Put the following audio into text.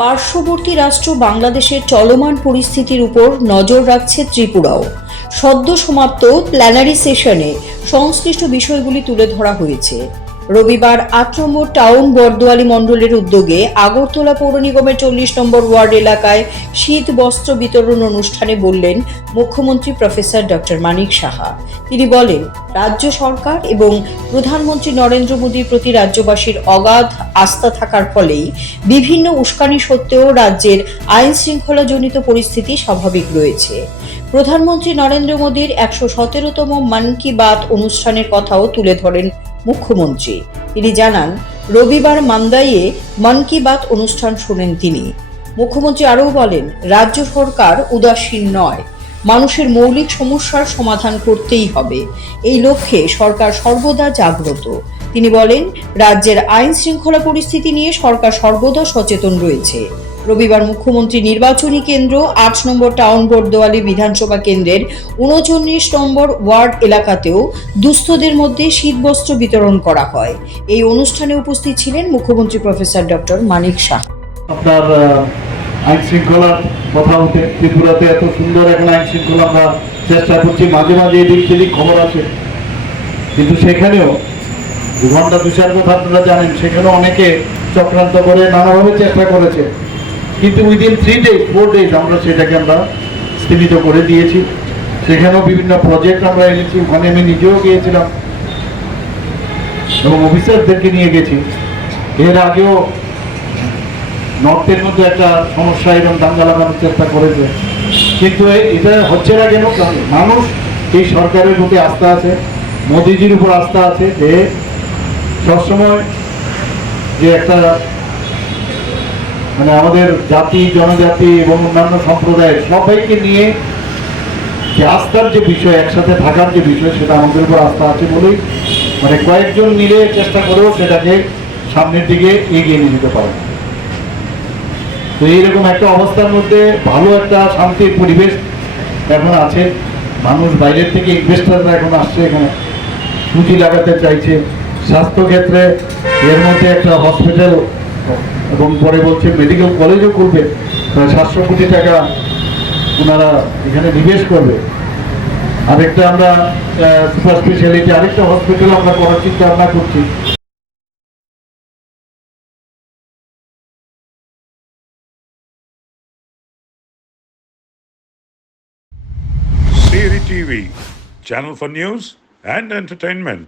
পার্শ্ববর্তী রাষ্ট্র বাংলাদেশের চলমান পরিস্থিতির উপর নজর রাখছে ত্রিপুরাও। সদ্য সমাপ্ত প্ল্যানারি সেশনে সংশ্লিষ্ট বিষয়গুলি তুলে ধরা হয়েছে। রবিবার ৮ নম্বর টাউন বরদোয়ালি মণ্ডলের উদ্যোগে আগরতলা পৌর নিগমের ৪০ নম্বর ওয়ার্ড এলাকায় শীত বস্ত্র বিতরণ অনুষ্ঠানে বললেন মুখ্যমন্ত্রী প্রফেসর ডক্টর মানিক সাহা। তিনি বলেন, রাজ্য সরকার এবং প্রধানমন্ত্রী নরেন্দ্র মোদীর প্রতি রাজ্যবাসীর অগাধ আস্থা থাকার ফলেই বিভিন্ন উস্কানি সত্ত্বেও রাজ্যের আইন শৃঙ্খলাজনিত পরিস্থিতি স্বাভাবিক রয়েছে। প্রধানমন্ত্রী নরেন্দ্র মোদীর ১১৭তম মন কি বাত অনুষ্ঠানের কথাও তুলে ধরেন মুখ্যমন্ত্রী। তিনি জানান, রবিবার মান্দাইয়ে মন কি বাত অনুষ্ঠান শোনেন তিনি। মুখ্যমন্ত্রী আরও বলেন, রাজ্য সরকার উদাসীন নয়, মানুষের মৌলিক সমস্যার সমাধান করতেই হবে। এই লক্ষ্যে সরকার সর্বদা জাগ্রত। তিনি বলেন, রাজ্যের আইন শৃঙ্খলা পরিস্থিতি নিয়ে সরকার সর্বদা সচেতন রয়েছে। রবিবার মুখ্যমন্ত্রী নির্বাচনী কেন্দ্র ৮ নম্বর টাউন বরদোয়ালি বিধানসভা কেন্দ্রের ৩৯ নম্বর ওয়ার্ড এলাকাতেও দুস্থদের মধ্যে শীতবস্ত্র বিতরণ করা হয়। এই অনুষ্ঠানে উপস্থিত ছিলেন মুখ্যমন্ত্রী প্রফেসর ডক্টর মানিক শাহ। আপনার আইন শৃঙ্খলার কথা বলতে ত্রিপুরাতে এত সুন্দর এখন আইন শৃঙ্খলা আমরা চেষ্টা করছি, মাঝে মাঝে এদিক সেদিক খবর আসে, কিন্তু সেখানেও ২ ঘন্টা তুষার কথা আপনারা জানেন, সেখানেও অনেকে চক্রান্ত করে নানাভাবে চেষ্টা করেছে, কিন্তু উইদিন 4 days আমরা সেটাকে আমরা স্থগিত করে দিয়েছি। সেখানেও বিভিন্ন প্রজেক্ট আমরা এনেছি, ওখানে আমি নিজেও গিয়েছিলাম এবং অফিসারদেরকে নিয়ে গেছি। এর আগেও নর্থের মধ্যে একটা সমস্যা এবং দাঙ্গা লাগানোর চেষ্টা করেছে, কিন্তু এটা হচ্ছে না কেন? মানুষ এই সরকারের প্রতি আস্থা আছে, মোদিজির উপর আস্থা আছে, যে সবসময় যে একটা মানে আমাদের জাতি জনজাতি এবং অন্যান্য সম্প্রদায়ের সবাইকে নিয়ে যে আস্থার যে বিষয়, একসাথে থাকার যে বিষয়, সেটা আমাদের উপর আস্থা আছে বলেই মানে কয়েকজন মিলে চেষ্টা করেও সেটাকে সামনের দিকে এগিয়ে নিয়ে যেতে পারে। তো এইরকম একটা অবস্থার মধ্যে ভালো একটা শান্তির পরিবেশ এখন আছে। মানুষ বাইরের থেকে ইনভেস্টাররা এখন আসছে, এখানে পুঁজি লাগাতে চাইছে স্বাস্থ্যক্ষেত্রে। এর মধ্যে একটা হসপিটাল এবং পরে বলছে মেডিকেল কলেজও করবে, প্রায় ৭০০ কোটি টাকা ওনারা এখানে নিবেশ করবে। আরেকটা আমরা সুপার স্পেশালিটি আরেকটা হসপিটাল আমরা করার চিন্তা ভাবনা করছি। Siri TV, channel for news and entertainment.